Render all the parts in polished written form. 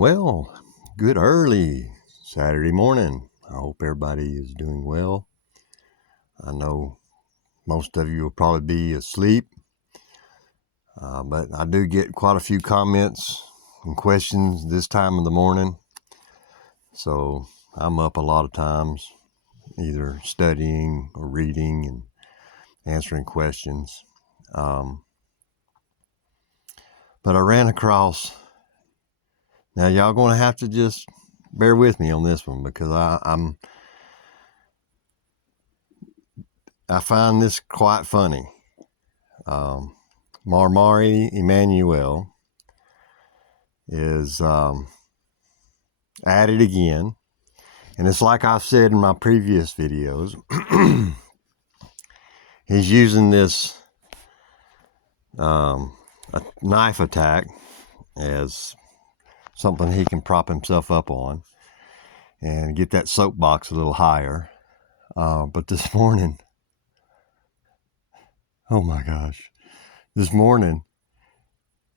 Well, good early Saturday morning. I hope everybody is doing well. I know most of you will probably be asleep, but I do get quite a few comments and questions this time of the morning. So I'm up a lot of times, either studying or reading and answering questions. But I ran across, now y'all going to have to just bear with me on this one because I find this quite funny. Marmari Emmanuel is at it again. And it's like I've said in my previous videos. He's using this a knife attack as something he can prop himself up on and get that soapbox a little higher. But this morning, oh my gosh, this morning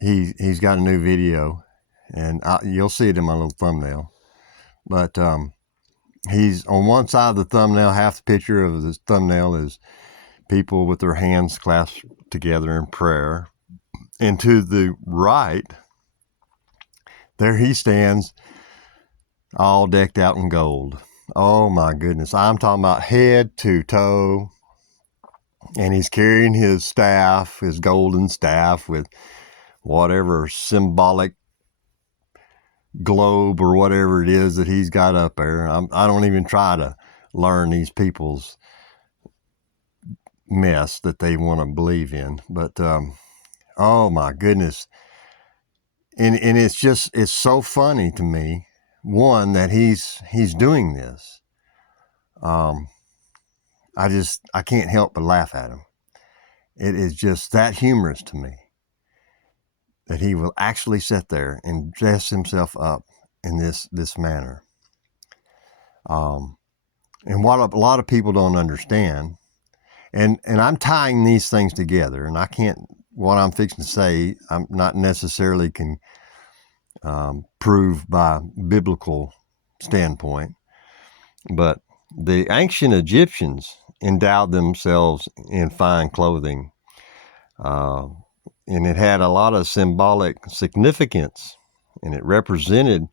he's got a new video, and you'll see it in my little thumbnail. But he's on one side of the thumbnail, half the picture of the thumbnail is people with their hands clasped together in prayer. And to the right, there he stands, all decked out in gold. Oh my goodness. I'm talking about head to toe. And he's carrying his staff, his golden staff with whatever symbolic globe or whatever it is that he's got up there. I don't even try to learn these people's mess that they want to believe in. But, oh my goodness. And it's so funny to me, one, that he's doing this. I can't help but laugh at him. It is just that humorous to me that he will actually sit there and dress himself up in this manner. And what a lot of people don't understand, and I'm tying these things together, and what I'm fixing to say, I'm not necessarily can prove by biblical standpoint, but the ancient Egyptians endowed themselves in fine clothing, and it had a lot of symbolic significance, and it represented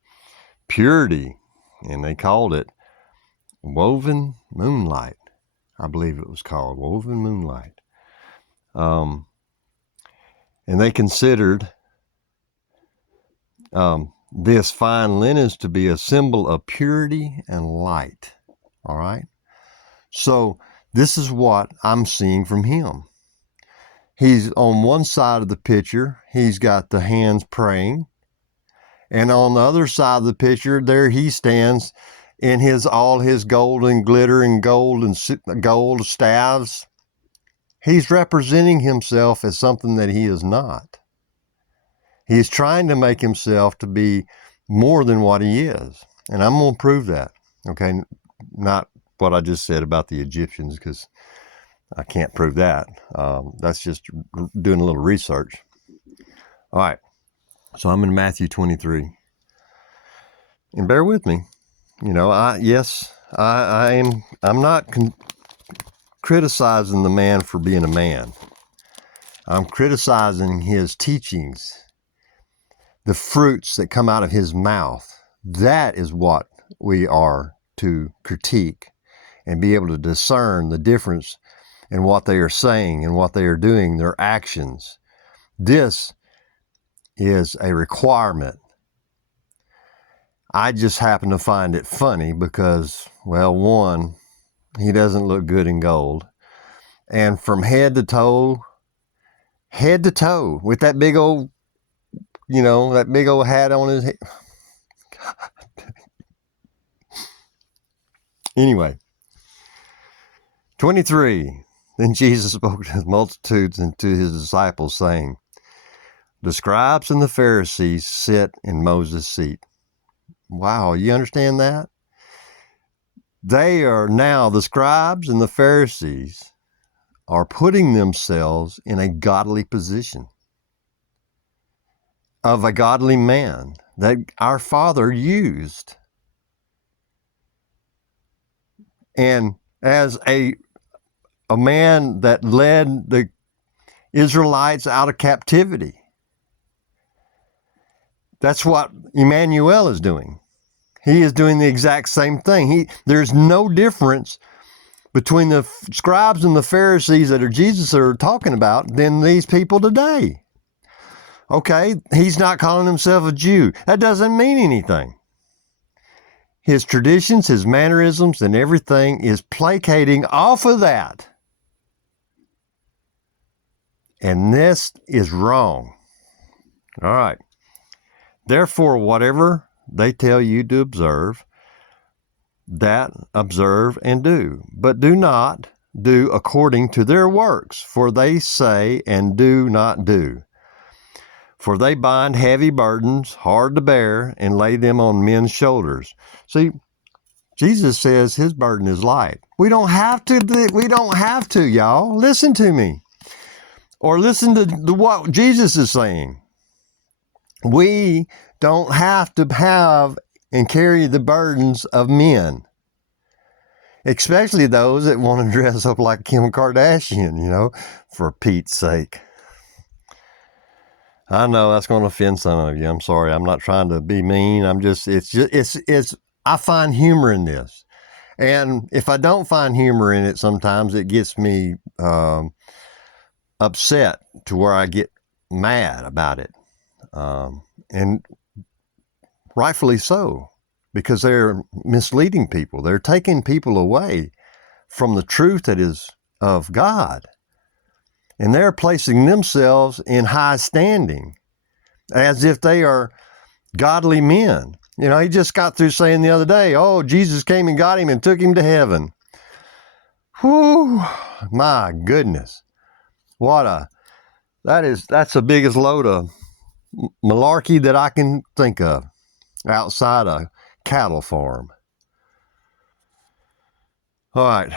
purity, and they called it woven moonlight. I believe it was called woven moonlight. And they considered this fine linens to be a symbol of purity and light. All right. So this is what I'm seeing from him. He's on one side of the picture, he's got the hands praying. And on the other side of the picture, there he stands in all his gold and glitter and gold staves. He's representing himself as something that he is not. He's trying to make himself to be more than what he is. And I'm going to prove that. Okay. Not what I just said about the Egyptians, because I can't prove that. That's just doing a little research. All right. So I'm in Matthew 23. And bear with me. You know, I'm not criticizing the man for being a man. I'm criticizing his teachings, the fruits that come out of his mouth. That is what we are to critique and be able to discern the difference in what they are saying and what they are doing, their actions. This is a requirement. I just happen to find it funny because, well, one, he doesn't look good in gold. And from head to toe, with that big old, that big old hat on his head. Anyway, 23. Then Jesus spoke to the multitudes and to his disciples, saying, the scribes and the Pharisees sit in Moses' seat. Wow, you understand that? They are now, the scribes and the Pharisees are putting themselves in a godly position of a godly man. that our Father used. And as a man that led the Israelites out of captivity, that's what Emmanuel is doing. He is doing the exact same thing. There's no difference between the scribes and the Pharisees that Jesus are talking about than these people today. Okay, he's not calling himself a Jew. That doesn't mean anything. His traditions, his mannerisms, and everything is placating off of that. And this is wrong. All right. Therefore, whatever they tell you to observe, that observe and do. But do not do according to their works, for they say and do not do. For they bind heavy burdens, hard to bear, and lay them on men's shoulders. See, Jesus says his burden is light. We don't have to, y'all. Listen to me. Or listen to what Jesus is saying. We don't have to have and carry the burdens of men. Especially those that want to dress up like Kim Kardashian, for Pete's sake. I know that's going to offend some of you. I'm sorry. I'm not trying to be mean. I find humor in this. And if I don't find humor in it, sometimes it gets me upset to where I get mad about it. And rightfully so, because they're misleading people. They're taking people away from the truth that is of God. And they're placing themselves in high standing as if they are godly men. He just got through saying the other day, oh, Jesus came and got him and took him to heaven. Whew, my goodness. That's the biggest load of malarkey that I can think of outside a cattle farm. All right,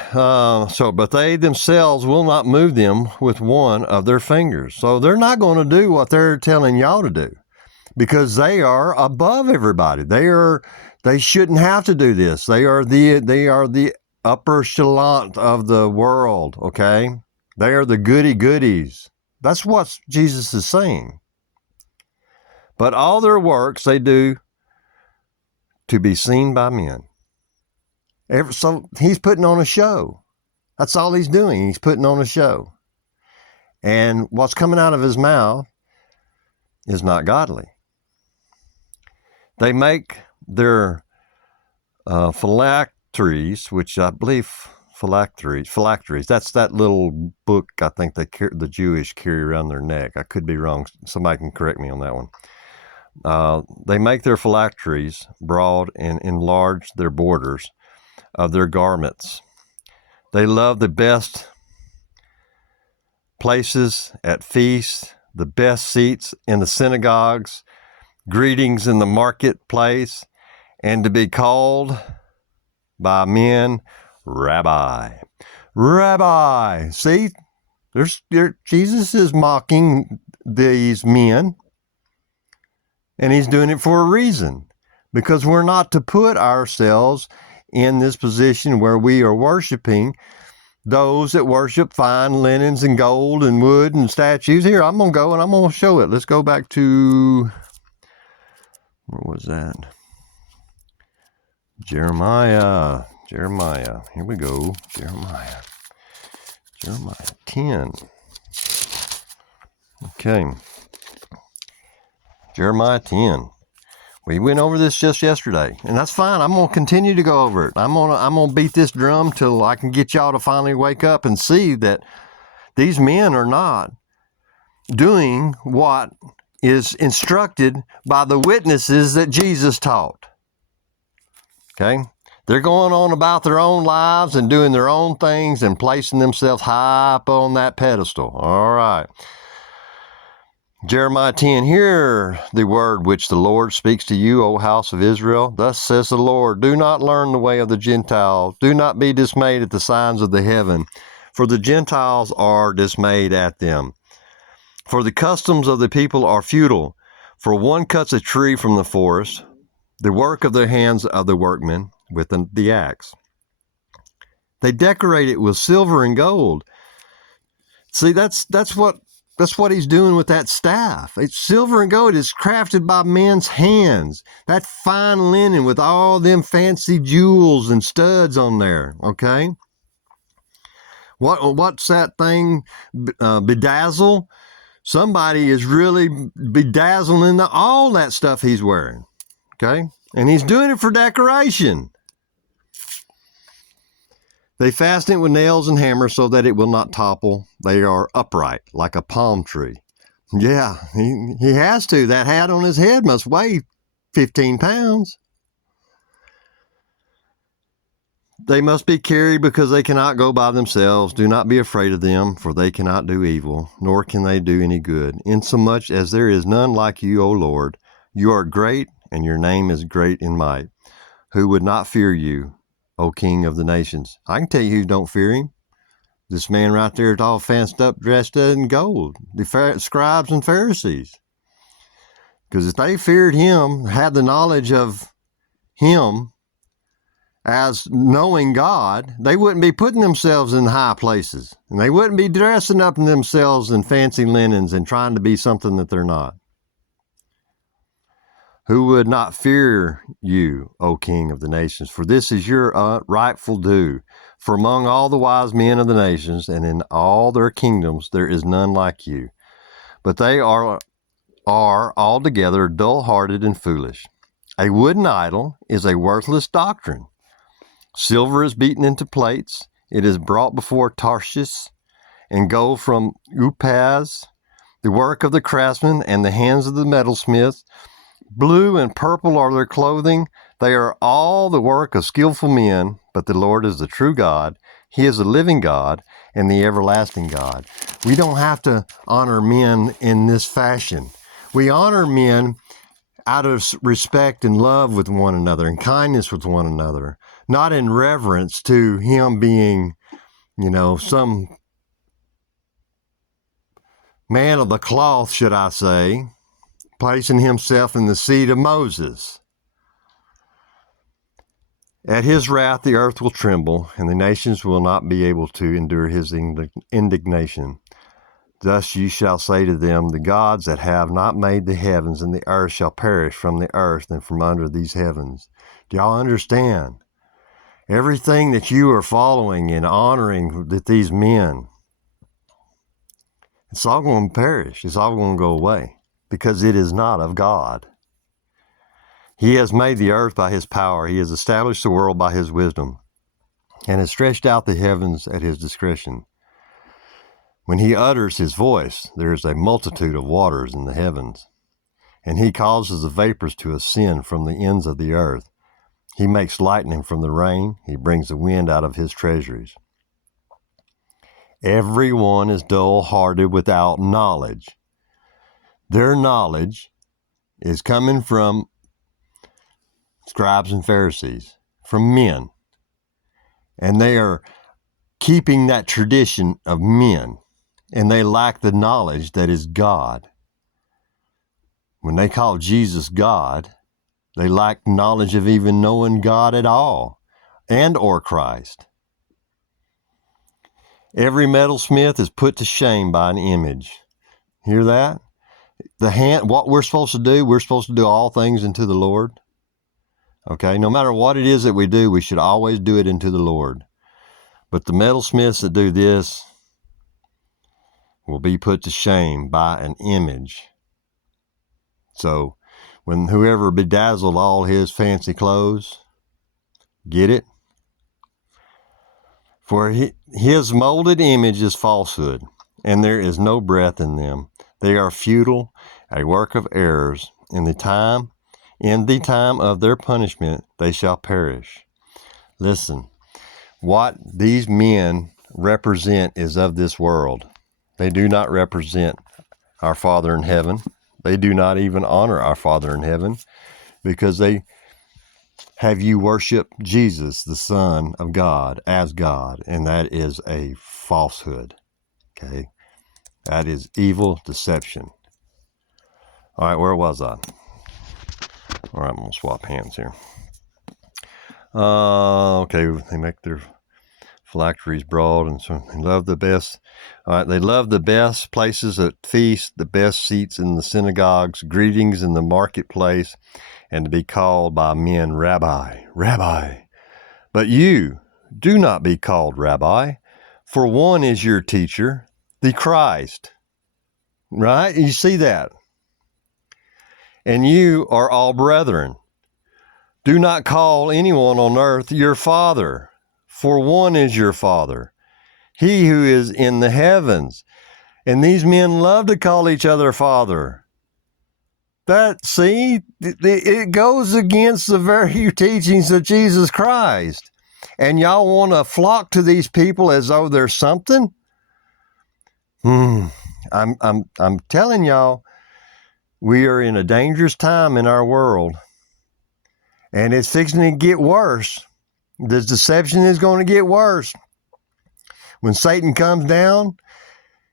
but they themselves will not move them with one of their fingers. So they're not going to do what they're telling y'all to do because they are above everybody. They shouldn't have to do this. They are the upper echelon of the world, okay? They are the goodies. That's what Jesus is saying. But all their works they do to be seen by men. So he's putting on a show. That's all he's doing. He's putting on a show. And what's coming out of his mouth is not godly. They make their phylacteries, which I believe phylacteries. That's that little book I think the Jewish carry around their neck. I could be wrong. Somebody can correct me on that one. They make their phylacteries broad and enlarge their borders of their garments. They love the best places at feasts, the best seats in the synagogues, greetings in the marketplace, and to be called by men Rabbi. Rabbi. See, Jesus is mocking these men, and he's doing it for a reason, because we're not to put ourselves in this position where we are worshiping those that worship fine linens and gold and wood and statues. Here, I'm going to go and I'm going to show it. Let's go back to, where was that? Jeremiah. Here we go. Jeremiah 10. Okay. Jeremiah 10. We went over this just yesterday, and that's fine. I'm going to continue to go over it. I'm going to beat this drum till I can get y'all to finally wake up and see that these men are not doing what is instructed by the witnesses that Jesus taught. Okay? They're going on about their own lives and doing their own things and placing themselves high up on that pedestal. All right. Jeremiah 10, hear the word which the Lord speaks to you, O house of Israel. Thus says the Lord, do not learn the way of the Gentiles. Do not be dismayed at the signs of the heaven, for the Gentiles are dismayed at them. For the customs of the people are futile, For one cuts a tree from the forest, the work of the hands of the workmen with the axe. They decorate it with silver and gold. See, that's what he's doing with that staff. It's silver and gold. It's crafted by men's hands. That fine linen with all them fancy jewels and studs on there. Okay. What's that thing? Bedazzled. Somebody is really bedazzling all that stuff he's wearing. Okay. And he's doing it for decoration. They fasten it with nails and hammers so that it will not topple. They are upright like a palm tree. Yeah, he has to. That hat on his head must weigh 15 pounds. They must be carried because they cannot go by themselves. Do not be afraid of them, for they cannot do evil, nor can they do any good. Insomuch as there is none like you, O Lord, you are great, and your name is great in might. Who would not fear you, O King of the nations? I can tell you who don't fear him. This man right there is all fenced up, dressed in gold. The scribes and Pharisees. Because if they feared him, had the knowledge of him as knowing God, they wouldn't be putting themselves in high places. And they wouldn't be dressing up themselves in fancy linens and trying to be something that they're not. Who would not fear you, O King of the nations? For this is your rightful due. For among all the wise men of the nations and in all their kingdoms, there is none like you. But they are altogether dull-hearted and foolish. A wooden idol is a worthless doctrine. Silver is beaten into plates. It is brought before Tarshish, and gold from Upaz, the work of the craftsman and the hands of the metalsmith. Blue and purple are their clothing. They are all the work of skillful men, but the Lord is the true God. He is the living God and the everlasting God. We don't have to honor men in this fashion. We honor men out of respect and love with one another and kindness with one another, not in reverence to him being, some man of the cloth, should I say, placing himself in the seat of Moses. At his wrath the earth will tremble, and the nations will not be able to endure his indignation. Thus you shall say to them, the gods that have not made the heavens and the earth shall perish from the earth and from under these heavens. Do y'all understand? Everything that you are following and honoring with these men, it's all going to perish. It's all going to go away because it is not of God. He has made the earth by his power. He has established the world by his wisdom and has stretched out the heavens at his discretion. When he utters his voice, there is a multitude of waters in the heavens, and he causes the vapors to ascend from the ends of the earth. He makes lightning from the rain. He brings the wind out of his treasuries. Everyone is dull-hearted without knowledge. Their knowledge is coming from scribes and Pharisees, from men, and they are keeping that tradition of men. And they lack the knowledge that is God. When they call Jesus God, they lack knowledge of even knowing God at all, and or Christ. Every metalsmith is put to shame by an image. Hear that? What we're supposed to do all things unto the Lord. Okay, no matter what it is that we do, we should always do it unto the Lord. But the metalsmiths that do this will be put to shame by an image. So when whoever bedazzled all his fancy clothes, get it? For his molded image is falsehood, and there is no breath in them. They are futile, a work of errors. In the time of their punishment, they shall perish. Listen, what these men represent is of this world. They do not represent our Father in heaven. They do not even honor our Father in heaven because they have you worship Jesus, the Son of God, as God, and that is a falsehood. Okay? That is evil deception. All right, where was I? All right, I'm going to swap hands here. Okay, they make their phylacteries broad, and so they love the best. All right, they love the best places at feasts, the best seats in the synagogues, greetings in the marketplace, and to be called by men, Rabbi, Rabbi. But you, do not be called Rabbi, for one is your teacher, the Christ. Right? You see that? And you are all brethren. Do not call anyone on earth your father, for one is your Father, he who is in the heavens. And these men love to call each other Father. It goes against the very teachings of Jesus Christ. And y'all want to flock to these people as though they're something? I'm telling y'all, we are in a dangerous time in our world. And it's fixing to get worse. The deception is going to get worse. When Satan comes down,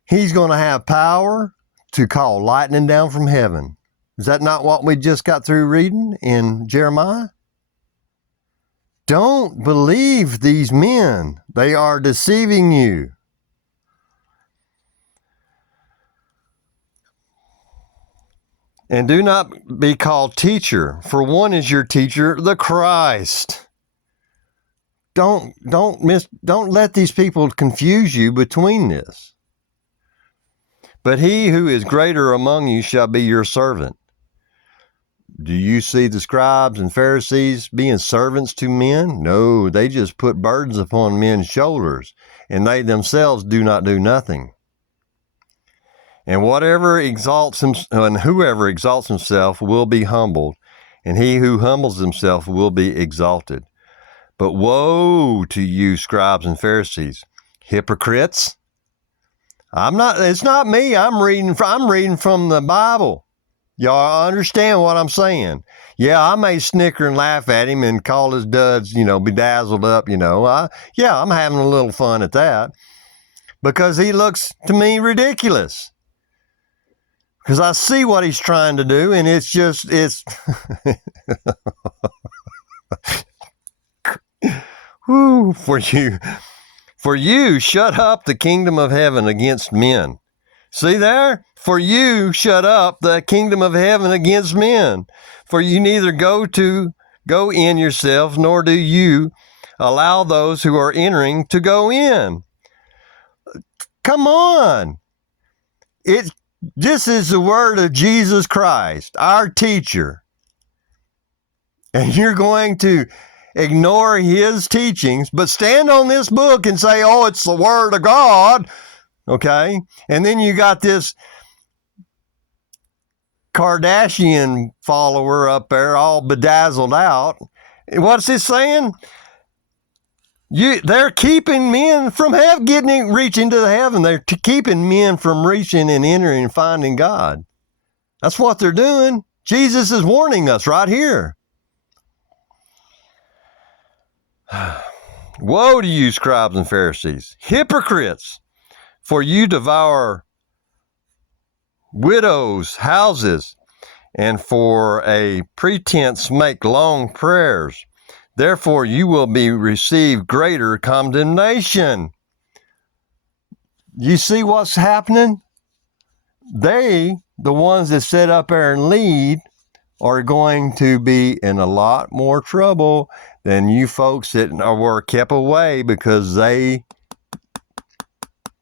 he's going to have power to call lightning down from heaven. Is that not what we just got through reading in Jeremiah? Don't believe these men. They are deceiving you. And do not be called teacher, for one is your teacher, the Christ. Don't let these people confuse you between this. But he who is greater among you shall be your servant. Do you see the scribes and Pharisees being servants to men? No, they just put burdens upon men's shoulders, and they themselves do not do nothing. And whoever exalts himself will be humbled, and he who humbles himself will be exalted. But woe to you, scribes and Pharisees, hypocrites! It's not me. I'm reading from the Bible. Y'all understand what I'm saying? Yeah, I may snicker and laugh at him and call his duds, bedazzled up, I'm having a little fun at that because he looks to me ridiculous. Because I see what he's trying to do, and it's whew, for you shut up the kingdom of heaven against men. See there? For you shut up the kingdom of heaven against men. For you neither go in yourselves, nor do you allow those who are entering to go in. Come on. This is the word of Jesus Christ, our teacher. And you're going to ignore his teachings, but stand on this book and say, oh, it's the word of God. Okay? And then you got this Kardashian follower up there all bedazzled out. What's it saying? They're keeping men from reaching to the heaven. They're keeping men from reaching and entering and finding God. That's what they're doing. Jesus is warning us right here. Woe to you, scribes and Pharisees, hypocrites! For you devour widows' houses, and for a pretense make long prayers. Therefore you will receive greater condemnation. You see what's happening? The ones that sit up there and lead, are going to be in a lot more trouble than you folks that were kept away because they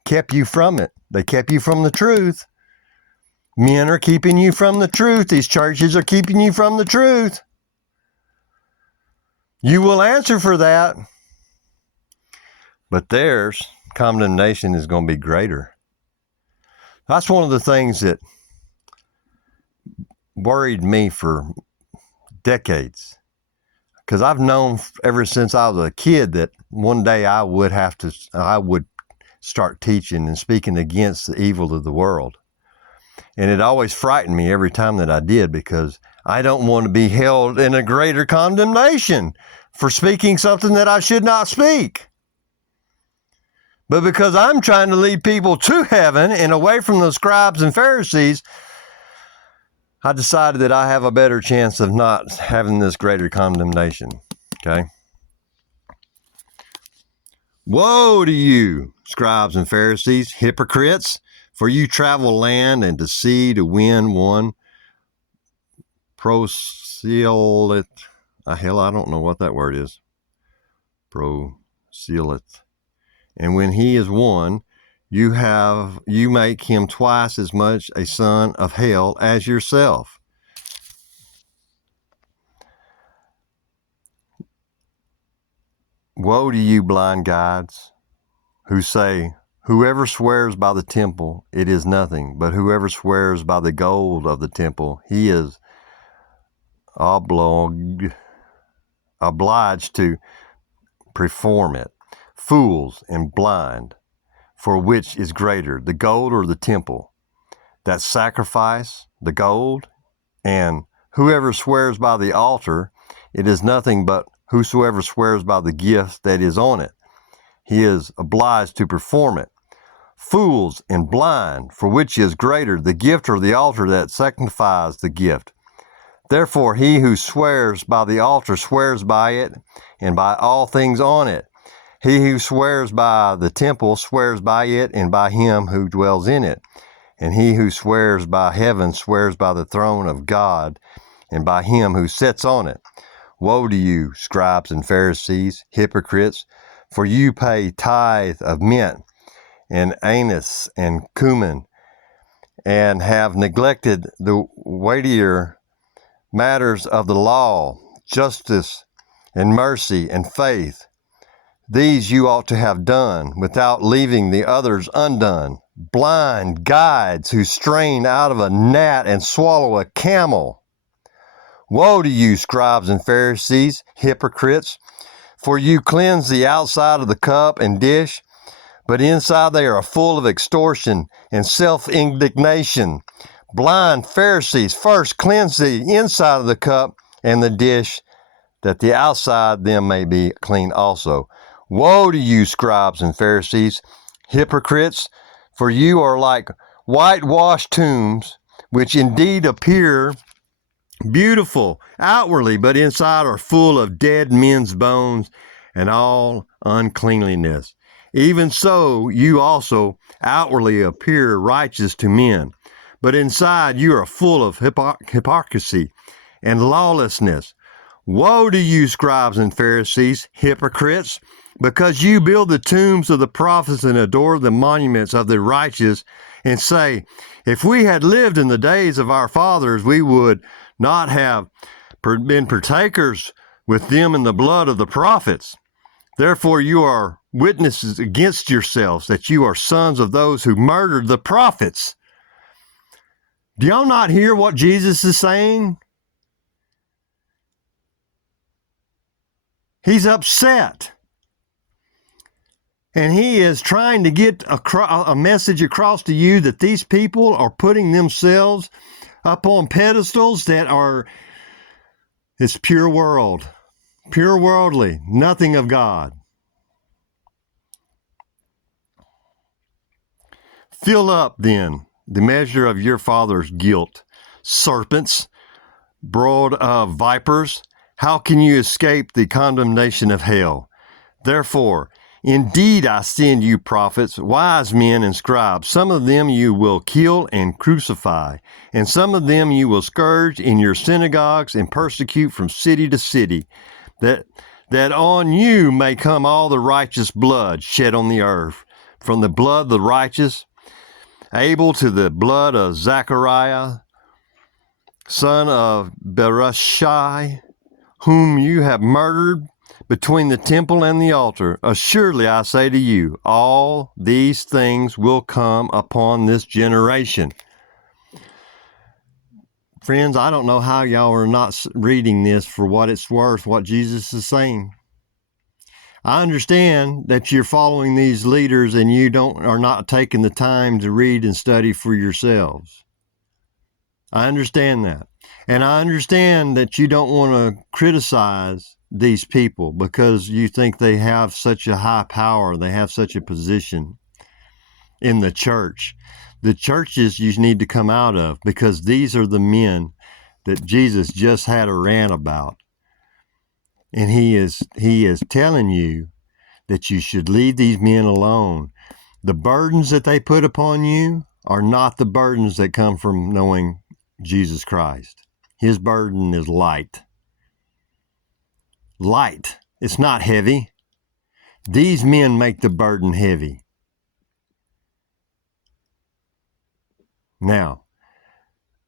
kept you from it. They kept you from the truth. Men are keeping you from the truth. These churches are keeping you from the truth. You will answer for that. But theirs, condemnation is going to be greater. That's one of the things that worried me for decades. Because I've known ever since I was a kid that one day I would start teaching and speaking against the evil of the world. And it always frightened me every time that I did, because I don't want to be held in a greater condemnation for speaking something that I should not speak. But because I'm trying to lead people to heaven and away from the scribes and Pharisees, I decided that I have a better chance of not having this greater condemnation. Okay. Woe to you, scribes and Pharisees, hypocrites, for you travel land and to sea to win one proselyte. Hell, I don't know what that word is. Proselyte. And when he is won, you make him twice as much a son of hell as yourself. Woe to you, blind guides, who say, whoever swears by the temple, it is nothing, but whoever swears by the gold of the temple, he is obliged to perform it. Fools and blind, for which is greater, the gold or the temple? That sacrifice, the gold? And whoever swears by the altar, it is nothing but whosoever swears by the gift that is on it. He is obliged to perform it. Fools and blind, for which is greater, the gift or the altar that sanctifies the gift? Therefore he who swears by the altar swears by it and by all things on it. He who swears by the temple swears by it and by him who dwells in it. And he who swears by heaven swears by the throne of God and by him who sits on it. Woe to you, scribes and Pharisees, hypocrites, for you pay tithe of mint and anise and cumin, and have neglected the weightier matters of the law, justice and mercy and faith. These you ought to have done, without leaving the others undone. Blind guides who strain out of a gnat and swallow a camel. Woe to you, scribes and Pharisees, hypocrites, for you cleanse the outside of the cup and dish, but inside they are full of extortion and self-indignation. Blind Pharisees, first cleanse the inside of the cup and the dish, that the outside them may be clean also. Woe to you, scribes and Pharisees, hypocrites, for you are like whitewashed tombs, which indeed appear beautiful outwardly, but inside are full of dead men's bones and all uncleanliness. Even so, you also outwardly appear righteous to men, but inside you are full of hypocrisy and lawlessness. Woe to you, scribes and Pharisees, hypocrites, because you build the tombs of the prophets and adore the monuments of the righteous, and say, if we had lived in the days of our fathers, we would not have been partakers with them in the blood of the prophets. Therefore you are witnesses against yourselves that you are sons of those who murdered the prophets. Do y'all not hear what Jesus is saying? He's upset. And he is trying to get a message across to you that these people are putting themselves up on pedestals that are, it's pure world, pure worldly, nothing of God. Fill up then the measure of your father's guilt. Serpents, brood of vipers, how can you escape the condemnation of hell? Therefore, indeed, I send you prophets, wise men and scribes. Some of them you will kill and crucify, and some of them you will scourge in your synagogues and persecute from city to city, that on you may come all the righteous blood shed on the earth, from the blood of the righteous, Abel, to the blood of Zechariah, son of Berechiah, whom you have murdered between the temple and the altar. Assuredly, I say to you, all these things will come upon this generation. Friends, I don't know how y'all are not reading this for what it's worth, what Jesus is saying. I understand that you're following these leaders and you are not taking the time to read and study for yourselves. I understand that. And I understand that you don't want to criticize these people because you think they have such a high power, they have such a position in the church, the churches you need to come out of, because these are the men that Jesus just had a rant about. And he is telling you that you should leave these men alone. The burdens that they put upon you are not the burdens that come from knowing Jesus Christ. His burden is light. Light. It's not heavy. These men make the burden heavy. Now,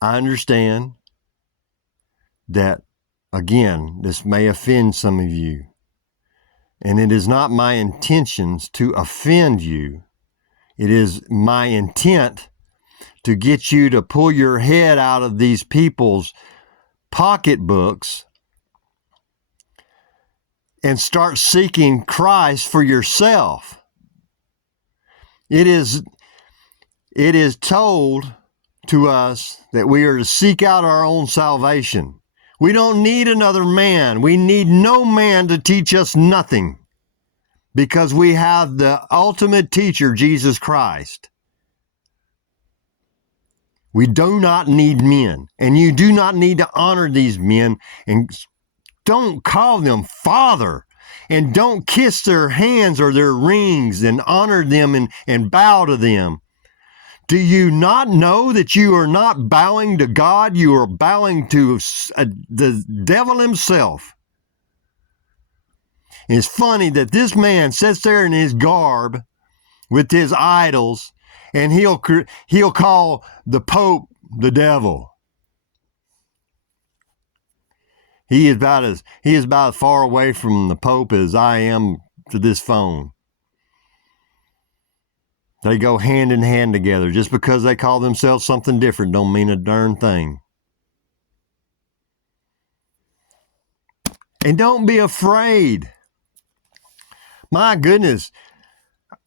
I understand that, again, this may offend some of you. And it is not my intentions to offend you. It is my intent to get you to pull your head out of these people's pocketbooks and start seeking Christ for yourself. It is told to us that we are to seek out our own salvation. We don't need another man. We need no man to teach us nothing, because we have the ultimate teacher, Jesus Christ. We do not need men, and you do not need to honor these men, and don't call them Father, and don't kiss their hands or their rings and honor them and bow to them. Do you not know that you are not bowing to God? You are bowing to the devil himself. And it's funny that this man sits there in his garb with his idols, and he'll call the Pope the devil. He is about as far away from the Pope as I am to this phone. They go hand in hand together. Just because they call themselves something different don't mean a darn thing. And don't be afraid. My goodness,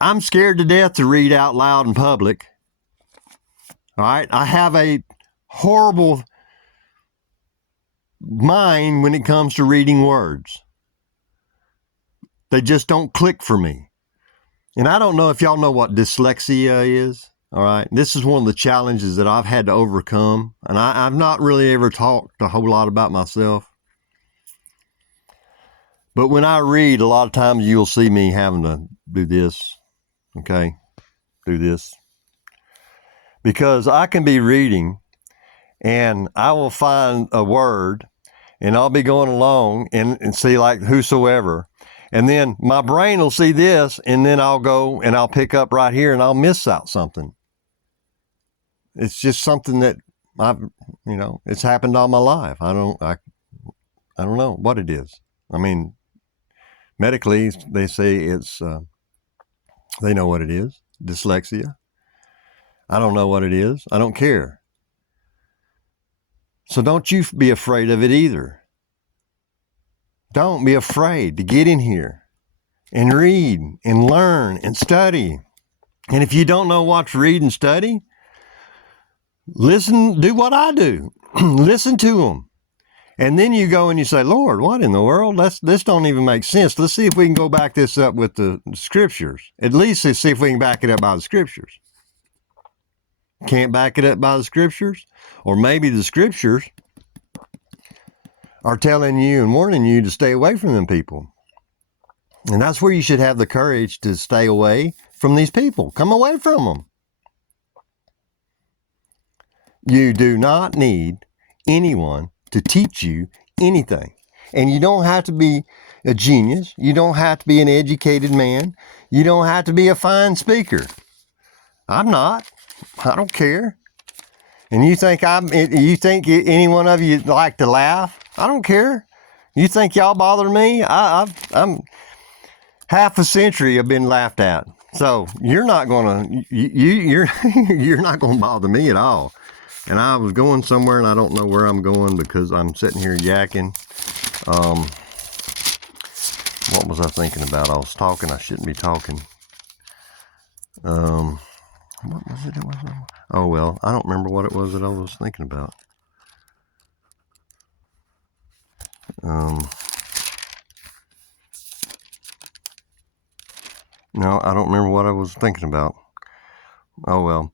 I'm scared to death to read out loud in public. All right, I have a horrible mind when it comes to reading words. They just don't click for me. And I don't know if y'all know what dyslexia is. All right, this is one of the challenges that I've had to overcome. And I've not really ever talked a whole lot about myself. But when I read, a lot of times you'll see me having to do this. Okay, do this. Because I can be reading and I will find a word and I'll be going along and see like whosoever. And then my brain will see this, and then I'll go and I'll pick up right here and I'll miss out something. It's just something that it's happened all my life. I don't know what it is. I mean, medically, they say it's, they know what it is, dyslexia. I don't know what it is. I don't care. So don't you be afraid of it either. Don't be afraid to get in here and read and learn and study. And if you don't know what to read and study, listen, do what I do. Listen to them. And then you go and you say, Lord, what in the world? This don't even make sense. Let's see if we can go back this up with the scriptures. At least let's see if we can back it up by the scriptures. Can't back it up by the scriptures? Or maybe the scriptures are telling you and warning you to stay away from them people. And that's where you should have the courage to stay away from these people. Come away from them. You do not need anyone to teach you anything. And you don't have to be a genius. You don't have to be an educated man. You don't have to be a fine speaker. I'm not. I don't care. And you think any one of you like to laugh? I don't care. You think y'all bother me? I'm half a century I've been laughed at. So you're not gonna you're not gonna bother me at all. And I was going somewhere and I don't know where I'm going because I'm sitting here yakking. What was I thinking about? I was talking. I shouldn't be talking. What was it? Oh, well, I don't remember what it was that I was thinking about. No, I don't remember what I was thinking about. Oh, well.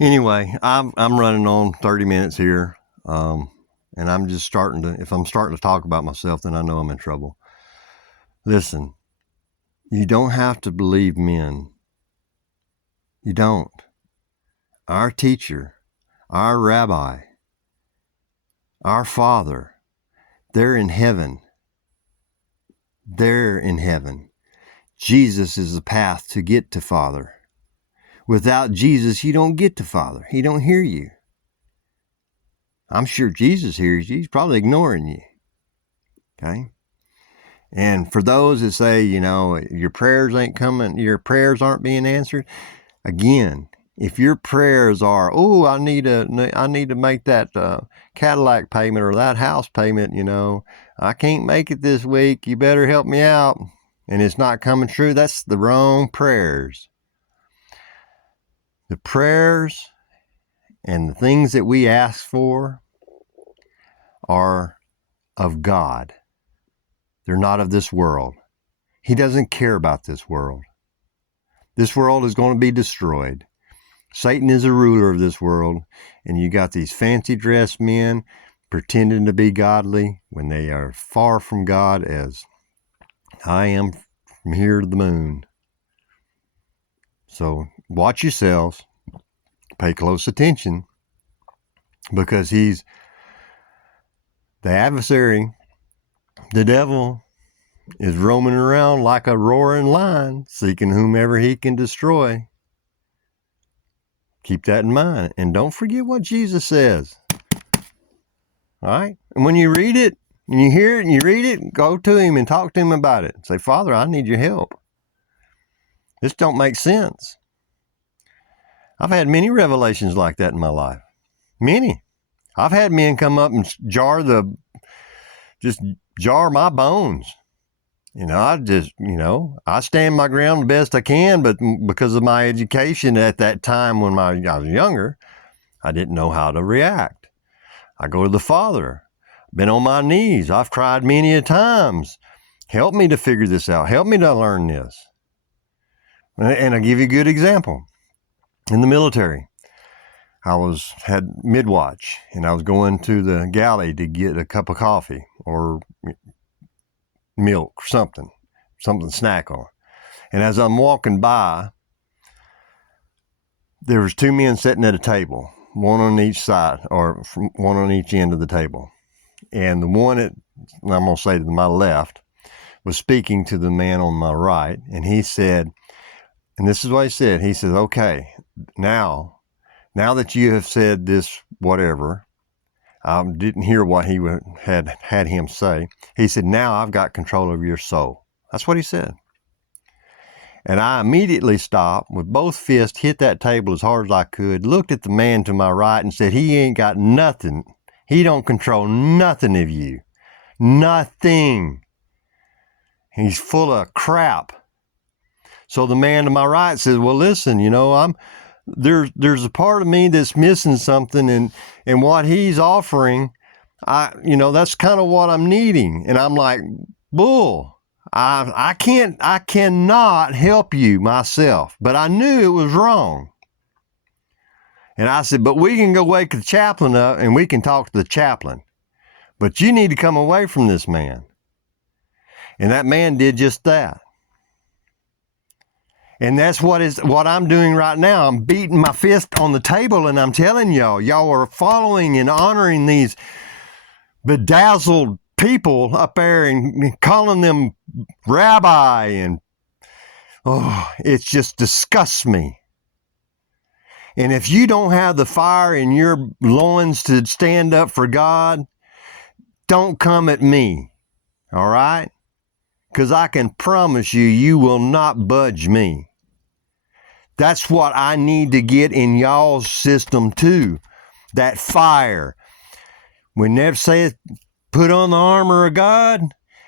Anyway, I'm running on 30 minutes here, and I'm just starting to. If I'm starting to talk about myself, then I know I'm in trouble. Listen, you don't have to believe men. You don't. Our teacher, our rabbi, our Father, they're in heaven. They're in heaven. Jesus is the path to get to Father. Without Jesus, you don't get to Father. He don't hear you. I'm sure Jesus hears you. He's probably ignoring you. Okay? And for those that say, your prayers ain't coming, your prayers aren't being answered, again, if your prayers are, I need to make that Cadillac payment or that house payment, I can't make it this week, you better help me out, and it's not coming true, that's the wrong prayers. The prayers and the things that we ask for are of God. They're not of this world. He doesn't care about this world. This world is going to be destroyed. Satan is a ruler of this world, and you got these fancy dressed men pretending to be godly when they are far from God, as I am from here to the moon. So watch yourselves, pay close attention, because he's the adversary. The devil is roaming around like a roaring lion, seeking whomever he can destroy. Keep that in mind. And don't forget what Jesus says. All right? And when you read it, and you hear it, and you read it, go to him and talk to him about it. Say, Father, I need your help. This don't make sense. I've had many revelations like that in my life. Many. I've had men come up and jar my bones. I stand my ground the best I can, but because of my education at that time when I was younger, I didn't know how to react. I go to the Father, been on my knees. I've cried many a times. Help me to figure this out. Help me to learn this. And I'll give you a good example. In the military, I had midwatch, and I was going to the galley to get a cup of coffee or milk or something to snack on. And as I'm walking by, there was two men sitting at a table, one on each side, or one on each end of the table. And the one I'm going to say to my left was speaking to the man on my right. And he said, and this is what he said. He said, okay, now that you have said this, whatever, I didn't hear what he had him say. He said, now I've got control of your soul. That's what he said. And I immediately stopped, with both fists, hit that table as hard as I could, looked at the man to my right and said, he ain't got nothing. He don't control nothing of you. Nothing. He's full of crap. So the man to my right says, well, listen, there's a part of me that's missing something, and what he's offering, that's kind of what I'm needing. And I'm like, bull. I cannot help you myself, but I knew it was wrong. And I said, but we can go wake the chaplain up and we can talk to the chaplain, but you need to come away from this man. And that man did just that. And that's what I'm doing right now. I'm beating my fist on the table, and I'm telling y'all are following and honoring these bedazzled people up there and calling them rabbi, and it just disgusts me. And if you don't have the fire in your loins to stand up for God, don't come at me, all right? Because I can promise you will not budge me. That's what I need to get in y'all's system too, that fire. When they say put on the armor of God,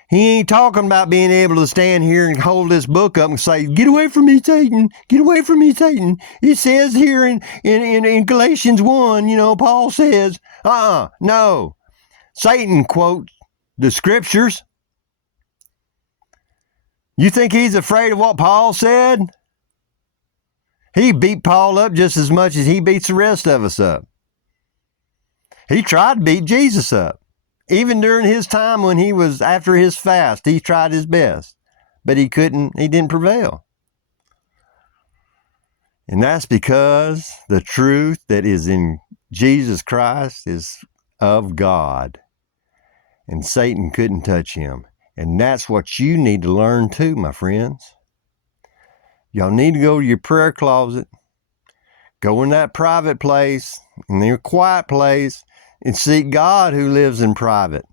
he ain't talking about being able to stand here and hold this book up and say, get away from me, Satan. Get away from me, Satan. It says here in Galatians 1, Paul says, no. Satan quotes the scriptures. You think he's afraid of what Paul said? He beat Paul up just as much as he beats the rest of us up. He tried to beat Jesus up. Even during his time when he was after his fast, he tried his best, but he didn't prevail. And that's because the truth that is in Jesus Christ is of God. And Satan couldn't touch him. And that's what you need to learn too, my friends. Y'all need to go to your prayer closet, go in that private place, in your quiet place, and seek God who lives in private.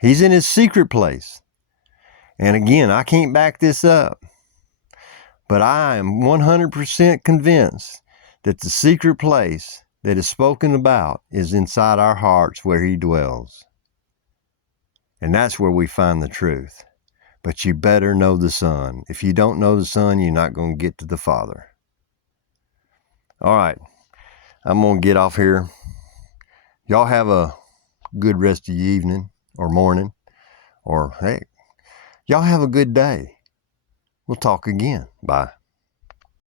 He's in his secret place. And again, I can't back this up, but I am 100% convinced that the secret place that is spoken about is inside our hearts where he dwells. And that's where we find the truth. But you better know the Son. If you don't know the Son, you're not going to get to the Father. All right, I'm going to get off here. Y'all have a good rest of the evening or morning, or hey, y'all have a good day. We'll talk again. Bye.